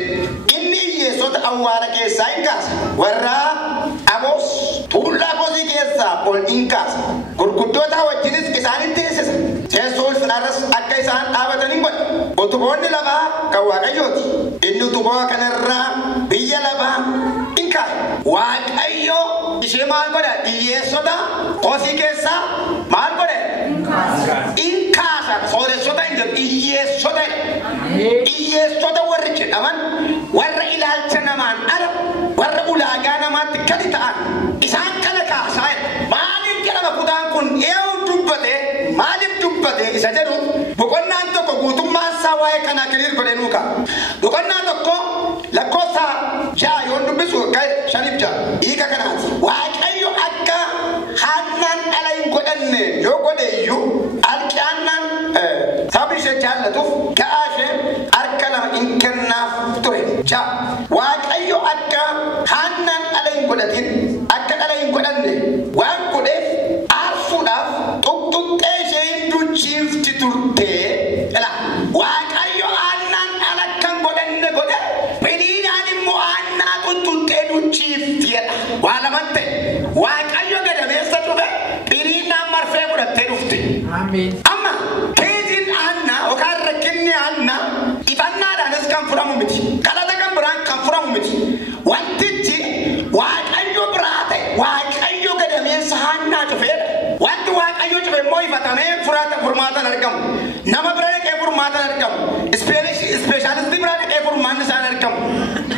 dubbatti inni hiyyeessota awwaala keessaa hin kaasa warra Amoos tuullaa kosii keessaa ol hin kaasa gurguddoota wajjinis isaan teessisa teessoo ulfinarras akka isaan dhaabatan hin godha utuboonni lafaa kan Waaqayyooti inni utuboo kanarraa biyya lafaa hin kaasa Waaqayyo ishee maal godha hiyyeessota kosii keessaa maal godha in kaasa sooressota hin jedhu hiyyeessota warri jedhaman warra ilaalcha namaan ala warra ulaagaa namaatti gadi ta'an isaan kana kaasaa maaliif jedhama kutaan kun maaliif dubbate isa jedhu boqonnaan tokko guutummaan isaa waa'ee kanaa kiriir godhee nuuka boqonnaan tokko lakkoofsa 6 yoon dubbisu shaniif ja'a hiika kanaati Waaqayyo akka Haannaan ala hin godhanne yoo godhe iyyuu Alqaanaan sababii ishee jaallatuuf ga'aa ishee harka lama hin kennaaf ture Waaqayyo akka Haannaan ala hin godhatin akka ala hin godhanne waan godheef aarsuudhaaf xuqxuqqee ishee hin duchiifti turte Waaqayyo Haannaan ala kan godhanne godhe Peniinaan immoo Haannaa xuxxuqqee duchiifti waa lamaan ta'e Waaqayyo gadameessa dhufe Peniinaan marfee godhattee dhufte amma keetiin Haannaa yookaan rakkinni Haannaa ifannaadhaanis kan furamu miti kadhata kan biraan kan furamu miti wantichi Waaqayyo biraa ta'e Waaqayyo gadameessa Haannaa cufeedha wanti Waaqayyo cufe immoo ifatamee furmaatan argamu nama bira dhaqee furmaatan argamu ispeeshaalistii bira dhaqee furmaan isaan argamu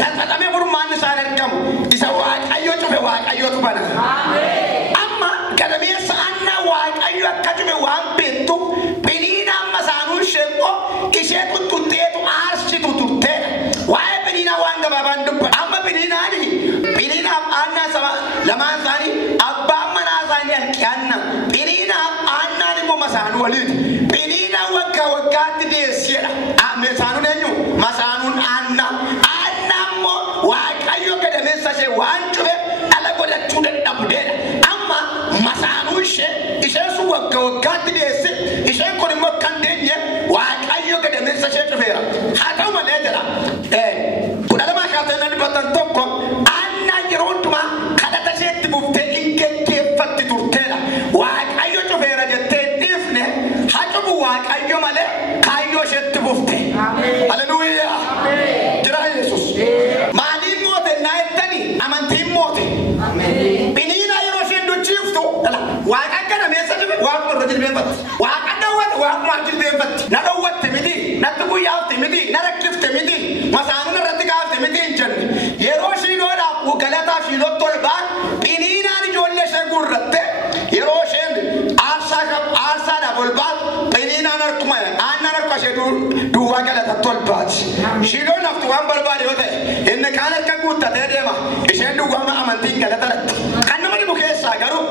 galfatamee furmaan isaan argamu isa Waaqayyo cufe Waaqayyotu bana amma gadameessa Haannaa Waaqayyo akka cufe waan beektu Peniinaan masaanuu sheekoo ishee tutteetu aarsitu turteedha waa'ee Peniinaa waan gabaabaan dubbata amma Peniinaaf Haannaa lamaan isaanii abbaan manaa isaanii Alqaanaa Peniinaaf Haannaan immoo masaanuu waliiti Peniinaan waggaatti deessiidha masaanuun eenyu masaanuun Haannaa immoo Waaqayyo gadameessa ishee waan cufe ala godhachuu dadhabdeedha amma masaanuu isheen sun waggaatti deessi isheen kun immoo kan deenye Waaqayyo gadameessa ishee cufeera haa ta'u malee jedha kudha lamaa kaasee dubbatan tokko Haannaa yeroo hundumaa kadhata isheetti buftee hin geggeeffatti turteedha Waaqayyo cufeera jettee dhiifne haa cufu Waaqayyo malee kaayyoo isheetti bufte haleluuyaa jira Yesuus maaliin moote naa jettanii amantiin moote Peniinaa yeroo isheen duchiiftu Waaqa gadameessa cufe Waaqa irra jilbeenfatti Waaqa dhawwate Waaquma jilbeenfatti na dhawwatte miti natti guyyaafte miti na rakkifte miti masaanuun irratti kaafte miti hin jenne yeroo shiiloodhaaf galataa shiilootti ol ba'an Peniinaan ijoollee ishee guurratte yeroo isheen aarsaadhaaf ol ba'an Peniinaan Haannaan harka ishee duwwaa galatatti ol baati shiiloon haftu waan barbaade yoo ta'e inni kaan harka guuttatee deema isheen duwwaama amantiin galata latti kan nama dhibu keessaa garuu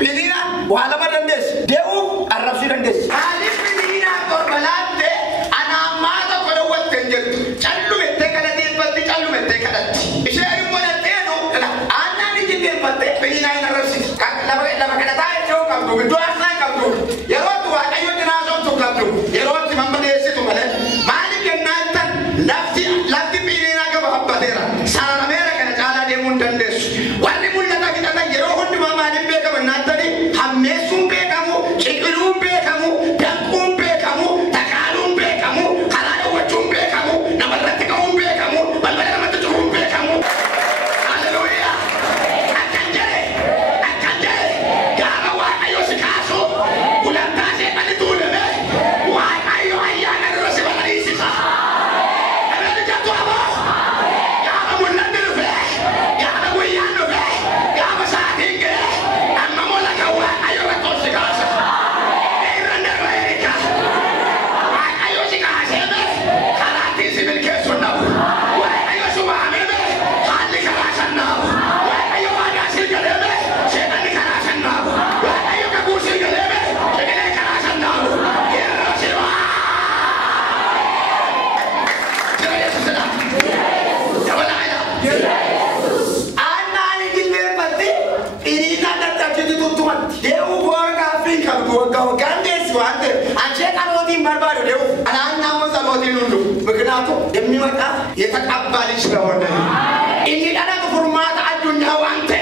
Peniinaan waa lama dandeessi dee'uuf arrabsii dandeessi maaliif Peniinaan torba laatte anaamaa tokko dhawwatte hin jettu callumettee kadhateeffatti callumettee kadhatti ishee immoo dandeenu Haannaan hin jilbeenfatte Peniinaan hin arrabsiisi lafa kadhataa jechuu qabdu gidduu aarsaa qabdu yerootti Waaqayyo jinaasootu qabdu yerootti mammadeessitu malee maaliif kennaattan lafti Peniinaa gaba abbateera sararameera kana caalaa deemuu hin dandeessu warri mul'ata fixatan yeroo hundumaa maaliif beekaman naattanii hammeessuun beekamu ciqiluun beekamu danquun beekamu takaaluun beekamu karaa dhawwachuun beekamu namarratti ka'uun beekamu balbala namatti cufuun beekamu haleluuyaa akkan jedhe gaafa Waaqayyo si kaasu gulantaa seeqani tuulame Waaqayyo ayyaana irra si balaliisisa ameeri jattu aboo gaafa mul'anni dhufe gaafa guyyaan dhufe gaafa sa'aatiin ga'e amma mola kan Waaqayyo irratti ol si kaasa irra darba erika Waaqayyo si kaasee karaattiin si milkeessuun dhabu Waaqayyo si waamee haalli karaa san dhaabu Waaqayyo waadaa si galee seeqanni karaa san dhaabu Waaqayyo kakuu si galee seeqilee karaa san dhaabu yeroo si jira Yesuusidha dabalaadha Haannaan hin jilbeenfatti Peniinaan dadhabsiitu tuttumatti dee'uu boora gaaffii qabdu waggaan deessi waan ta'eef achee qarootiin በርባዶ ደው አናና ወዛሎት ይሉሉ ምክንያቱ የሚመጣ የተቀባል ስለሆነ እንጂ ዳና ፍርማት አዱኛ ዋንተ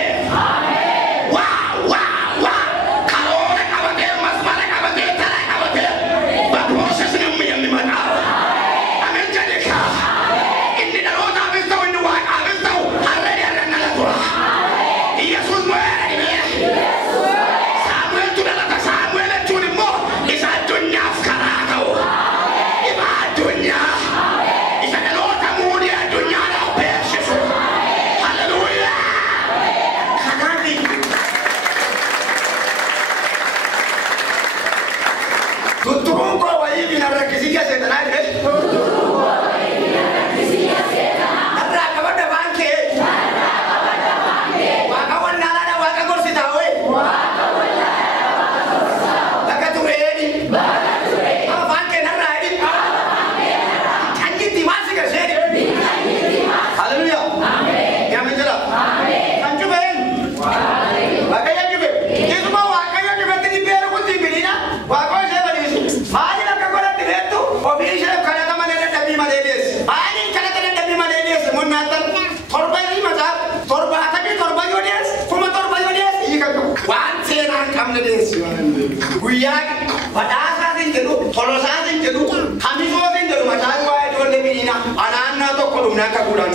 Guyak, padasa sendiri, tolosa sendiri, kami semua sendiri macam apa itu orang Filipina, anak-anak tu kolumna kagulan.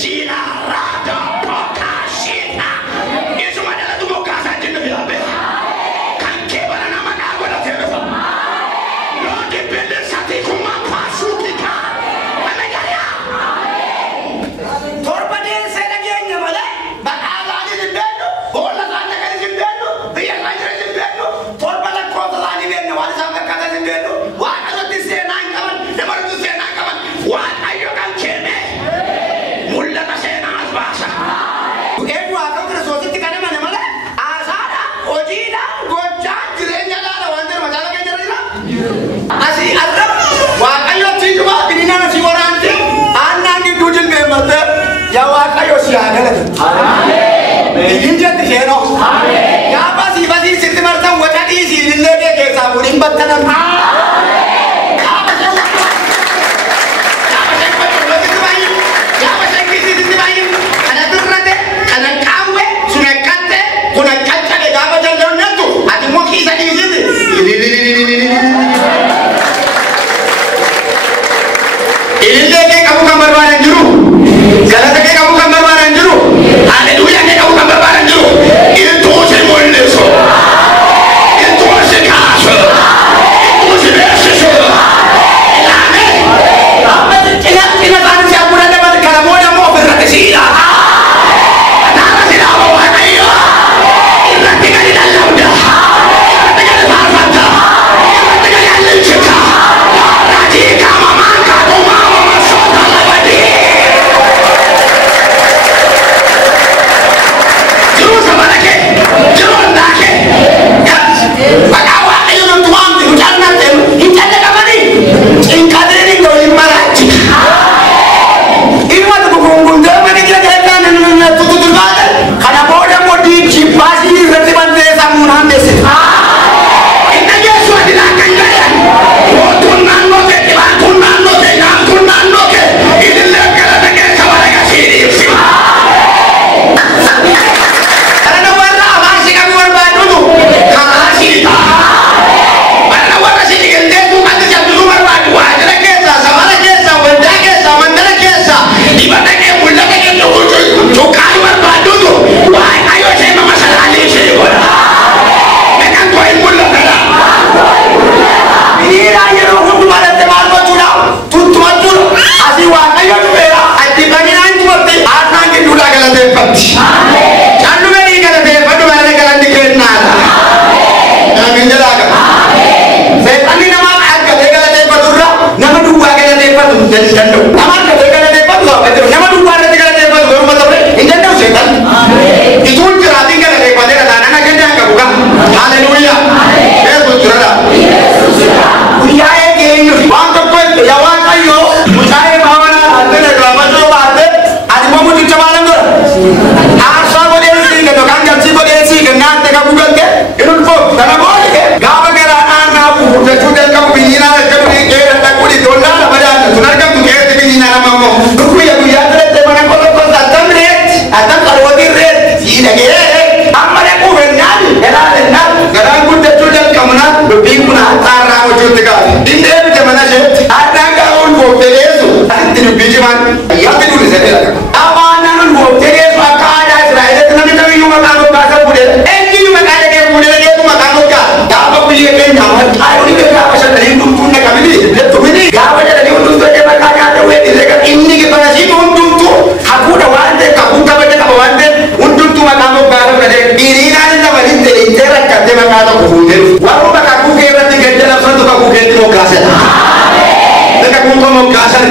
Cina, Raja, Pakasina, ini semua adalah tu muka saja ni biar. Kan kebara nama aku dah terasa. Lo dipilih satu kuma pasutika, mereka ya. Torpade saya lagi yang mana? Bakal lagi di bendo, bola lagi kan di bendo, biar lagi di bendo. Torpade kota lagi di bendo, wala sampai kata di bendo. Wah, kalau di sana kawan, nomor tu sana kawan. Wah, ayo kan kene.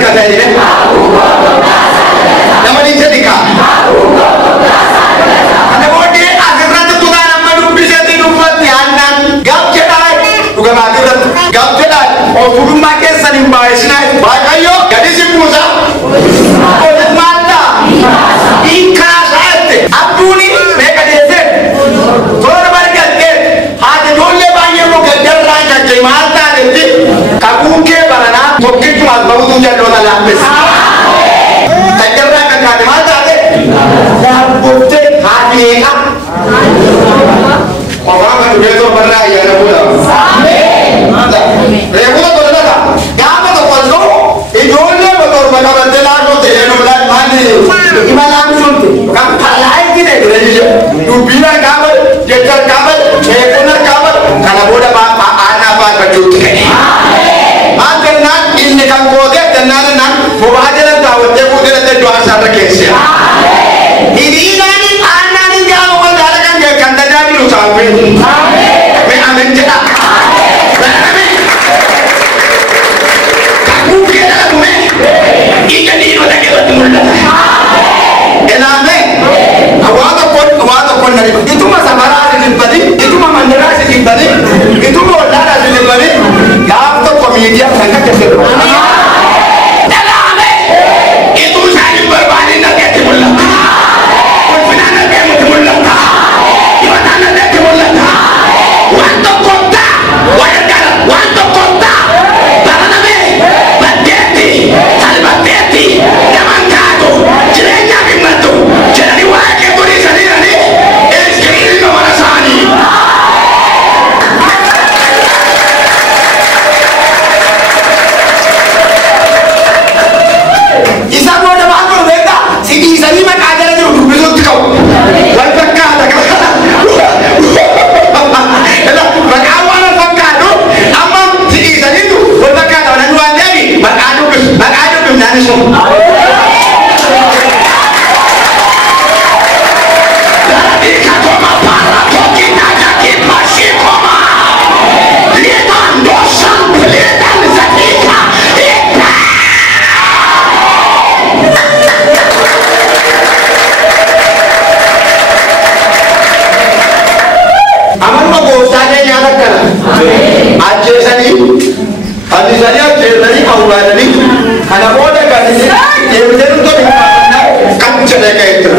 kata ini. Nama ini jadi kah? Anda boleh akhirnya tu kan nama lu bisa tidur mati anak. Gap cedai, bukan akhirnya gap cedai. Oh turun makan saling bahas naik. Baik ayo, jadi si Musa. Oh mata. Ikhlas aja. Abdul ni mereka dia. Orang berkat dia. Hati boleh banyak muka jalan saja mata dia. Kamu ke mana? Mungkin cuma baru tu jadi orang lapis. Bukti hati kan orang kan begitu pernah ya Rabbullah Rabbullah tu ada tak? Kamu tu kalau idolnya betul betul betul tu terjadi berat mandi gimana langsung tu kamu halai kita itu saja tu bila kamu jejar kamu cepunar kamu karena bodoh apa anak apa berjuta macam nak ini kamu bodoh dan nak mubahajaran tahu dia bodoh dan doa sana kesya ini nani anak ni dia mau mendarahkan dia kan tadi lu sampai. Me amin cetak. Amin. Kamu kena aku me. Ikan ini nak kita tunggu. Amin. Awak pun dari itu masa marah di balik, itu mah mandara di balik, itu mah lara di balik. Kau tu komedi yang sangat kecil. Amin. Itu saya berbalik nak kita mula. Karena bodoh kan ini, dia betul betul kan cerita itu.